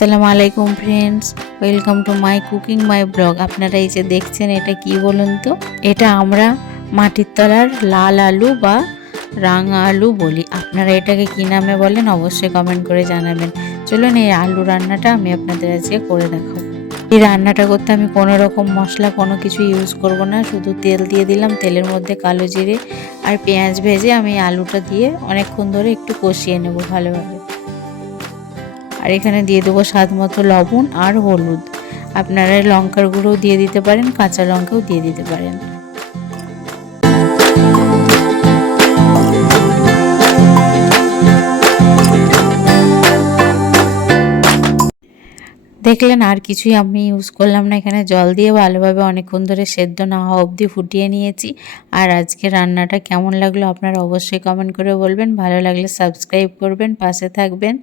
আসসালামু আলাইকুম friends, welcome to my cooking my blog. আপনারা এই যে দেখছেন এটা কি বলুন তো? এটা আমরা মাটির তলার লাল আলু বা রাঙা আলু বলি। আপনারা এটাকে কি নামে বলেন অবশ্যই কমেন্ট করে জানাবেন। চলুন এই আলু রান্নাটা আমি আপনাদের আজকে করে দেখাবো। এই রান্নাটা করতে আমি কোনো রকম মশলা কোনো কিছু ইউজ করব না, শুধু তেল দিয়ে দিলাম। তেলের মধ্যে কালো জিরে আর পেঁয়াজ ভেজে আমি আলুটা দিয়ে অনেকক্ষণ ধরে একটু কষিয়ে নেব ভালোভাবে। আর এখানে দিয়ে দেবো স্বাদ মতো লবণ আর হলুদ। আপনারা লঙ্কার গুঁড়োও দিয়ে দিতে পারেন, কাঁচা লঙ্কাও দিয়ে দিতে পারেন। দেখলেন আর কিছুই আমি ইউজ করলাম না। এখানে জল দিয়ে ভালোভাবে অনেকক্ষণ ধরে সেদ্ধ না হওয়া অবধি ফুটিয়ে নিয়েছি। আর আজকে রান্নাটা কেমন লাগলো আপনারা অবশ্যই কমেন্ট করে বলবেন। ভালো লাগলে সাবস্ক্রাইব করবেন, পাশে থাকবেন।